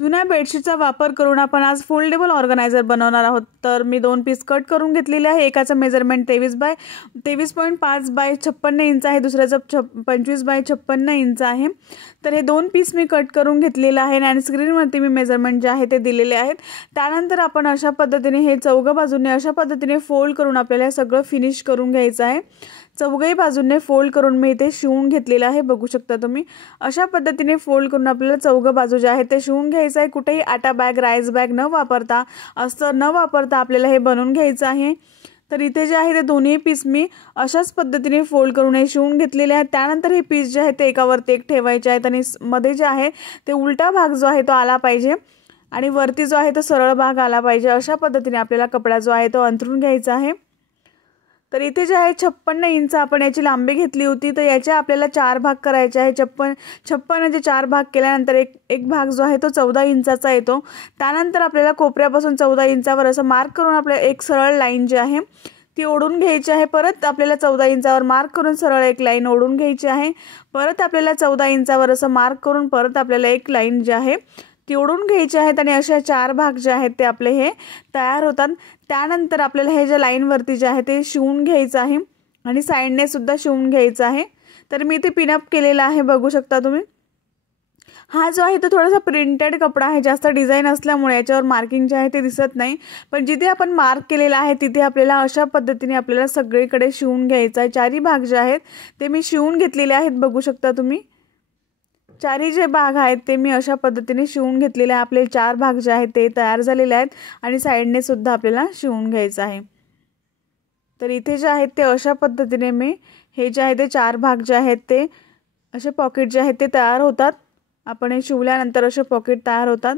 जुन्या बेडशीटचा वापर करून आपण आज फोल्डेबल ऑर्गनायझर बनवणार आहोत। तर मी 2 पीस कट करून घेतलेले आहे। एकाचं मेजरमेंट 23.5 बाय 56 इंच आहे, दुसऱ्याचं 25 बाय 56 इंच आहे। तर हे 2 पीस मी कट करून घेतलेले आहे आणि स्क्रीनवरती मी मेजरमेंट जे आहे ते दिलेले आहेत। त्यानंतर आपण अशा पद्धतीने हे चौघ बाजूने अशा पद्धतीने फोल्ड करून आपल्याला सगळं फिनिश करून घ्यायचं आहे। चौघही बाजूने फोल्ड करून मी इथे शिवून घेतलेलं आहे, बघू शकता तुम्ही। अशा पद्धतीने फोल्ड करून आपल्याला चौघ बाजू जे आहे ते शिवून घ्यायचं आहे। कुठेही आटा बॅग, राईस बॅग न वापरता, अस्तर न वापरता आपल्याला हे बनवून घ्यायचं आहे। तर इथे जे आहे ते दोन्ही पीस मी अशाच पद्धतीने फोल्ड करून हे शिवून घेतलेले आहेत। त्यानंतर हे पीस जे आहे ते एकावरती एक ठेवायचे आहेत आणि मध्ये जे आहे ते उलटा भाग जो आहे तो आला पाहिजे आणि वरती जो आहे तो सरळ भाग आला पाहिजे। अशा पद्धतीने आपल्याला कपडा जो आहे तो अंथरून घ्यायचा आहे। तर इथे जे आहे 56 इंच आपण याची लांबी घेतली होती, तर याचे आपल्याला 4 भाग करायचे आहे। 56 चे 4 भाग केल्यानंतर एक भाग जो आहे तो 14 इंचाचा येतो। त्यानंतर आपल्याला कोपऱ्यापासून 14 इंचावर असं मार्क करून आपल्याला एक सरळ लाईन जी आहे ती ओढून घ्यायची आहे। परत आपल्याला 14 इंचावर मार्क करून सरळ एक लाईन ओढून घ्यायची आहे। परत आपल्याला 14 इंचावर असं मार्क करून परत आपल्याला एक लाईन जी आहे ती ओढून घ्यायची आहेत आणि अशा 4 भाग जे आहेत ते आपले हे तयार होतात। त्यानंतर आपल्याला हे जे लाईन वरती जे आहे ते शिवून घ्यायचं आहे आणि साइडने सुद्धा शिवून घ्यायचं आहे। तर मी इथे पिनअप केलेला आहे, बघू शकता तुम्ही। हा जो आहे तो थोडासा प्रिंटेड कपडा आहे, जास्त डिझाइन असल्यामुळे याच्यावर मार्किंग जे आहे ते दिसत नाही, पण जिथे आपण मार्क केलेला आहे तिथे आपल्याला अशा पद्धतीने आपल्याला सगळीकडे शिवून घ्यायचं आहे। चारही भाग जे आहेत ते मी शिवून घेतलेले आहेत, बघू शकता तुम्ही। चारही जे भाग आहेत ते मी अशा पद्धतीने शिवून घेतलेले आहे। आपले 4 भाग जे आहेत ते तयार झालेले आहेत आणि साइडने सुद्धा आपल्याला शिवून घ्यायचं आहे। तर इथे जे आहेत ते अशा पद्धतीने मी हे जे आहे ते 4 भाग जे आहेत ते असे पॉकेट जे आहेत ते तयार होतात। आपण हे शिवल्यानंतर असे पॉकेट तयार होतात।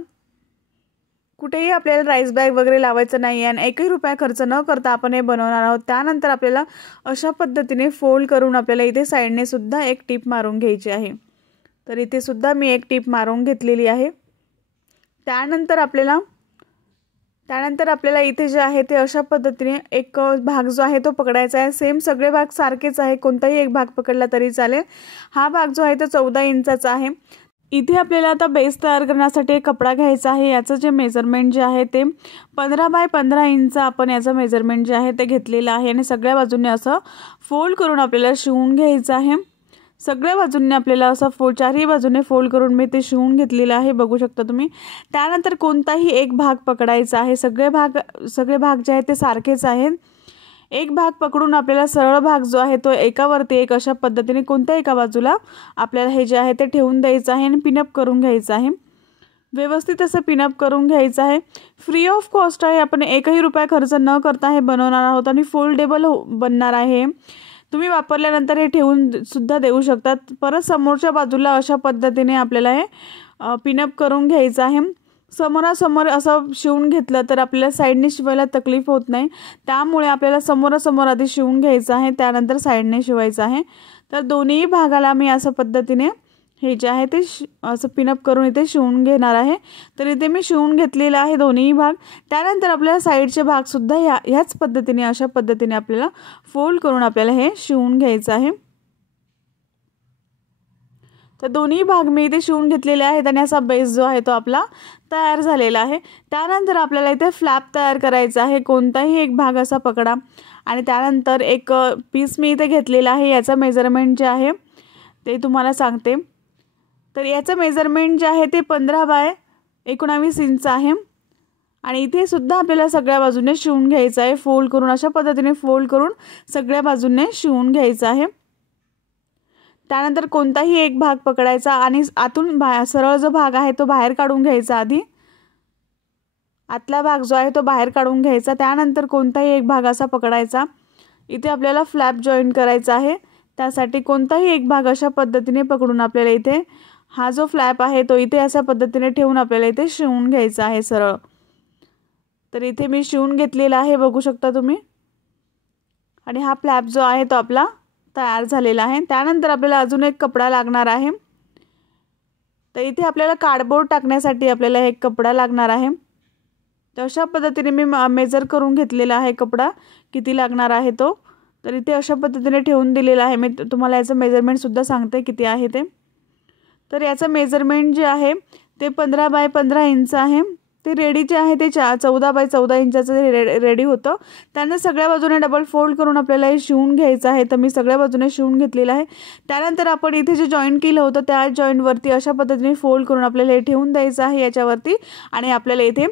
कुठेही आपल्याला राईस बॅग वगैरे लावायचं नाही आणि 1 रुपया खर्च न करता आपण हे बनवणार आहोत। त्यानंतर आपल्याला अशा पद्धतीने फोल्ड करून आपल्याला इथे साइडने सुद्धा एक टिप मारून घ्यायची आहे। तर इथे सुद्धा मी एक टिप मारून घेतलेली आहे। त्यानंतर आपल्याला इथे जे आहे ते अशा पद्धतीने एक भाग जो आहे तो पकडायचा आहे। सेम सगळे भाग सारखेच आहे, कोणताही एक भाग पकडला तरी चालेल। हा भाग जो आहे तो 14 इंचाचा आहे। इथे आपल्याला आता बेस तयार करण्यासाठी एक कपडा घ्यायचा आहे। याचं जे मेजरमेंट जे आहे ते 15 बाय 15 इंच आपण याचं मेजरमेंट जे आहे ते घेतलेलं आहे आणि सगळ्या बाजूने असं फोल्ड करून आपल्याला शिवून घ्यायचं आहे। सगळ्या बाजूंनी आपल्याला असं चारही बाजूने फोल्ड करून मी ते शिवून घेतलेलं आहे, बघू शकता तुम्ही। त्यानंतर कोणताही एक भाग पकडायचा आहे। सगळे भाग जे आहेत ते सारखेच आहेत। एक भाग पकडून आपल्याला सरळ भाग जो आहे तो एकावरती एक अशा पद्धतीने कोणत्या एका बाजूला आपल्याला हे जे आहे ते ठेवून द्यायचं आहे आणि पिनअप करून घ्यायचं आहे। व्यवस्थित असं पिनअप करून घ्यायचं आहे। फ्री ऑफ कॉस्ट आहे, आपण 1 रुपया खर्च न करता हे बनवणार आहोत आणि फोल्डेबल बनणार आहे। तुम्ही वापरल्यानंतर हे ठेवून सुद्धा देऊ शकतात। परत समोरच्या बाजूला अशा पद्धतीने आपल्याला हे पिनअप करून घ्यायचं आहे। समोरासमोर असं शिवून घेतलं तर आपल्याला साइडने शिवायला तकलीफ होत नाही, त्यामुळे आपल्याला समोरासमोर आधी शिवून घ्यायचं आहे, त्यानंतर साइडने शिवायचं आहे। तर दोन्ही भागाला मी अशा पद्धतीने हे जे आहे ते असं पिनअप करून इथे शिवून घेणार आहे। तर इथे मी शिवून घेतलेला आहे दोन्ही भाग। त्यानंतर आपल्याला साइडचे भाग सुद्धा ह्याच पद्धतीने अशा पद्धतीने आपल्याला फोल्ड करून आपल्याला हे शिवून घ्यायचं आहे। तर दोन्ही भाग मी इथे शिवून घेतलेले आहेत आणि असा बेस जो आहे तो आपला तयार झालेला आहे। त्यानंतर आपल्याला इथे फ्लॅप तयार करायचा आहे। कोणताही एक भाग असा पकडा आणि त्यानंतर एक पीस मी इथे घेतलेला आहे। याचं मेजरमेंट जे आहे ते तुम्हाला सांगते। तर याचं मेजरमेंट जे आहे ते 15 बाय 19 इंच आहे आणि इथे सुद्धा आपल्याला सगळ्या बाजूने शिवून घ्यायचं आहे। फोल्ड करून अशा पद्धतीने फोल्ड करून सगळ्या बाजूने शिवून घ्यायचं आहे। त्यानंतर कोणताही एक भाग पकडायचा आणि आतून सरळ जो भाग आहे तो बाहेर काढून घ्यायचा। आधी आतला भाग जो आहे तो बाहेर काढून घ्यायचा। त्यानंतर कोणताही एक भाग असा पकडायचा। इथे आपल्याला फ्लॅप जॉईन करायचा आहे, त्यासाठी कोणताही एक भाग अशा पद्धतीने पकडून आपल्याला इथे हा जो फ्लॅप आहे तो इथे अशा पद्धतीने ठेवून आपल्याला इथे शिवून घ्यायचा आहे सरळ। तर इथे मी शिवून घेतलेला आहे, बघू शकता तुम्ही। आणि हा फ्लॅप जो आहे तो आपला तयार झालेला आहे। त्यानंतर आपल्याला अजून एक कपडा लागणार आहे। तर इथे आपल्याला कार्डबोर्ड टाकण्यासाठी आपल्याला एक कपडा लागणार आहे। तर अशा पद्धतीने मी मेजर करून घेतलेला आहे कपडा किती लागणार आहे तो। तर इथे अशा पद्धतीने ठेवून दिलेला आहे। मी तुम्हाला याचं मेजरमेंट सुद्धा सांगते किती आहे ते। तर याचं मेजरमेंट जे आहे ते 15 बाय 15 इंच आहे. ते रेडी जे आहे ते 14 बाय 14 इंचाचं रेडी होतं. त्यानंतर सगळ्या बाजूने डबल फोल्ड करून आपल्याला हे शिवून घ्यायचं आहे. तर मी सगळ्या बाजूने शिवून घेतलेलं आहे. त्यानंतर आपण इथे जे जॉईंट केलं होतं त्या जॉईंटवरती अशा पद्धतीने फोल्ड करून आपल्याला हे ठेवून द्यायचं आहे याच्यावरती. आणि आपल्याला इथे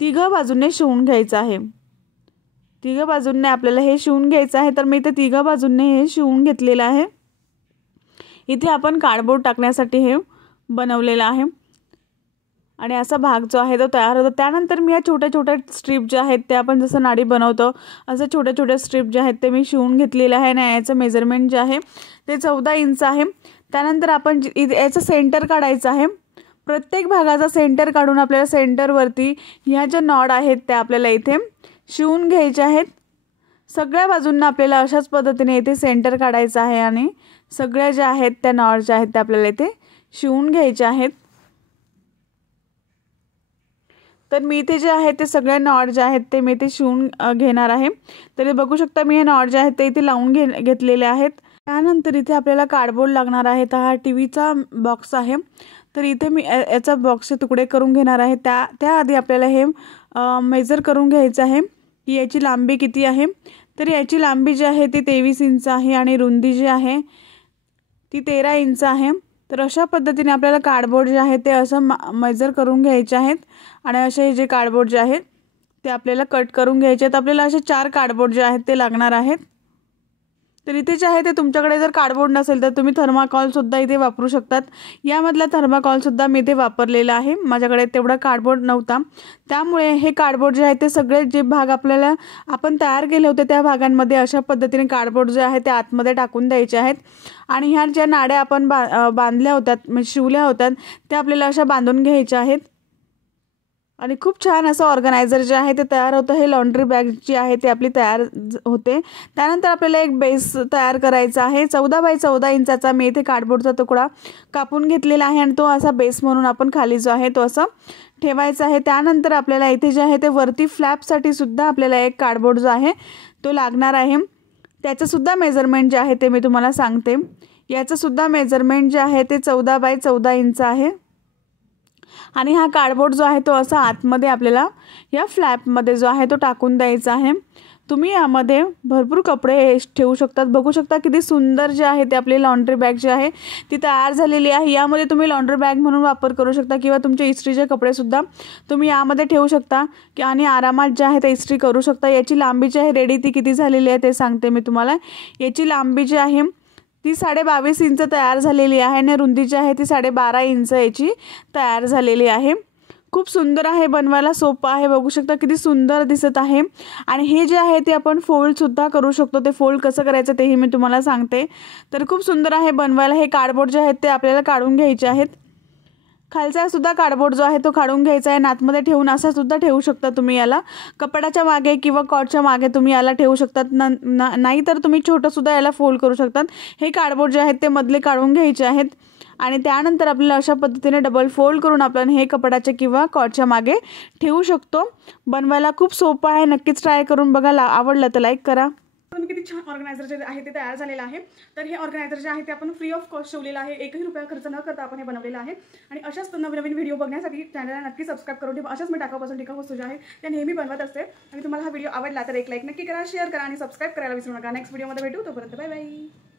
तिघं बाजूने शिवून घ्यायचं आहे. तिघं बाजूंनी आपल्याला हे शिवून घ्यायचं आहे. तर मी इथे तिघं बाजूंनी हे शिवून घेतलेलं आहे. इथे आपण कार्डबोर्ड टाकण्यासाठी हे बनवलेलं आहे आणि असा भाग जो आहे तो तयार होतो. त्यानंतर मी या छोट्या छोट्या स्ट्रीप ज्या आहेत त्या आपण जसं नाडी बनवतो असं छोट्या छोट्या स्ट्रीप ज्या आहेत ते मी शिवून घेतलेलं आहे. आणि याचं मेजरमेंट जे आहे ते 14 इंच आहे. त्यानंतर आपण याचं सेंटर काढायचं आहे. प्रत्येक भागाचा सेंटर काढून आपल्याला सेंटरवरती ह्या ज्या नॉड आहेत त्या आपल्याला इथे शिवून घ्यायच्या आहेत. सगळ्या बाजूंना आपल्याला अशाच पद्धतीने इथे सेंटर काढायचं आहे आणि सगळ्या ज्या आहेत त्या नॉड ज्या आहेत त्या आपल्याला इथे शिवून घ्यायच्या आहेत. तर मी इथे जे आहे ते सगळ्या नॉड जे आहेत ते मी इथे शिवून घेणार आहे. तर बघू शकता मी हे नॉड जे आहेत ते इथे लावून घेतलेले आहेत. त्यानंतर इथे आपल्याला कार्डबोर्ड लागणार आहे. तर हा टीव्हीचा बॉक्स आहे. तर इथे मी याचा बॉक्सचे तुकडे करून घेणार आहे. त्याआधी आपल्याला हे मेजर करून घ्यायचं आहे की याची लांबी किती आहे. तर याची लांबी जी आहे ती 23 इंच आहे आणि रुंदी जी आहे ती 13 इंच आहे. तर अशा पद्धतीने आपल्याला कार्डबोर्ड जे आहे ते असं मेजर करून घ्यायचे आहेत. आणि असे जे कार्डबोर्ड जे आहेत ते आपल्याला कट करून घ्यायचे आहेत. आपल्याला असे 4 कार्डबोर्ड जे आहेत ते लागणार आहेत. तर इथे जे आहे ते तुमच्याकडे जर कार्डबोर्ड नसेल तर तुम्ही थर्माकॉलसुद्धा इथे वापरू शकतात. यामधला थर्माकॉलसुद्धा मी इथे वापरलेला आहे. माझ्याकडे तेवढा कार्डबोर्ड नव्हता त्यामुळे हे कार्डबोर्ड जे आहे ते सगळे जे भाग आपल्याला आपण तयार केले होते त्या भागांमध्ये अशा पद्धतीने कार्डबोर्ड जे आहे ते आतमध्ये टाकून द्यायचे आहेत. आणि ह्या ज्या नाड्या आपण बांधल्या होत्या म्हणजे शिवल्या होत्या त्या आपल्याला अशा बांधून घ्यायच्या आहेत. आणि खूप छान असं ऑर्गनायझर जे आहे ते तयार होतं. हे लॉन्ड्री बॅग जी आहे ते आपली तयार होते. त्यानंतर आपल्याला एक बेस तयार करायचा आहे. 14 बाय 14 इंचाचा मी इथे कार्डबोर्डचा तुकडा कापून घेतलेला आहे आणि तो असा बेस म्हणून आपण खाली जो आहे तो असं ठेवायचा आहे. त्यानंतर आपल्याला इथे जे आहे ते वरती फ्लॅपसाठी सुद्धा आपल्याला एक कार्डबोर्ड जो आहे तो लागणार आहे. त्याचंसुद्धा मेजरमेंट जे आहे ते मी तुम्हाला सांगते. याचंसुद्धा मेजरमेंट जे आहे ते 14 बाय 14 इंच आहे. आणि हा कार्डबोर्ड जो आहे तो असा आतमध्ये आपल्याला या फ्लॅपमध्ये जो आहे तो टाकून द्यायचा आहे. तुम्ही यामध्ये भरपूर कपडे ठेवू शकतात. बघू शकता किती सुंदर जे आहे ते आपली लॉन्ड्री बॅग जी आहे ती तयार झालेली आहे. यामध्ये तुम्ही लॉन्ड्री बॅग म्हणून वापर करू शकता किंवा तुमचे इस्त्रीचे कपडेसुद्धा तुम्ही यामध्ये ठेवू शकता आणि आरामात जे आहे ते इस्त्री करू शकता. याची लांबी जी आहे रेडी ती किती झालेली आहे ते सांगते मी तुम्हाला. याची लांबी जी आहे ती 22.5 इंच तयार झालेली आहे आणि रुंदी जी आहे ती 12.5 इंच याची तयार झालेली आहे. खूप सुंदर आहे, बनवायला सोपं आहे. बघू शकता किती सुंदर दिसत आहे. आणि हे जे आहे ते आपण फोल्डसुद्धा करू शकतो. ते फोल्ड कसं करायचं तेही मी तुम्हाला सांगते. तर खूप सुंदर आहे बनवायला. हे कार्डबोर्ड जे आहेत ते आपल्याला काढून घ्यायचे आहेत. खालचा सुद्धा कार्डबोर्ड जो आहे तो काढून घ्यायचा आहे. नातमध्ये ठेवून असा सुद्धा ठेवू शकता तुम्ही याला. कपाटाच्या मागे किंवा कॉटच्या मागे तुम्ही याला ठेवू शकतात. नाहीतर तुम्ही छोटंसुद्धा याला फोल्ड करू शकतात. हे कार्डबोर्ड जे आहेत ते मधले काढून घ्यायचे आहेत. आणि त्यानंतर आपल्याला अशा पद्धतीने डबल फोल्ड करून आपण हे कपाटाच्या किंवा कॉटच्या मागे ठेवू शकतो. बनवायला खूप सोपं आहे. नक्कीच ट्राय करून बघा. आवडलं तर लाईक करा. किती छान ऑर्गनायझर जे आहे ते तयार झालेलं आहे. तर हे ऑर्गनायझर जे आहे ते आपण फ्री ऑफ कॉस्ट शिवलेलं आहे. 1ही रुपया खर्च न करता आपण हे बनवलेलं आहे. आणि अशाच नवीन नवीन व्हिडिओ बघण्यासाठी चॅनलला नक्की सबस्क्राईब करून ठेवा. अशाच मी टाकापासून टिकाऊ वस्तू ज्या आहे त्या नेहमी बनवत असते. आणि तुम्हाला हा व्हिडिओ आवडला तर एक लाईक नक्की करा, शेअर करा आणि सबस्क्राईब करायला विसरू नका. नेक्स्ट व्हिडिओमध्ये भेटू. तोपर्यंत बाय बाय.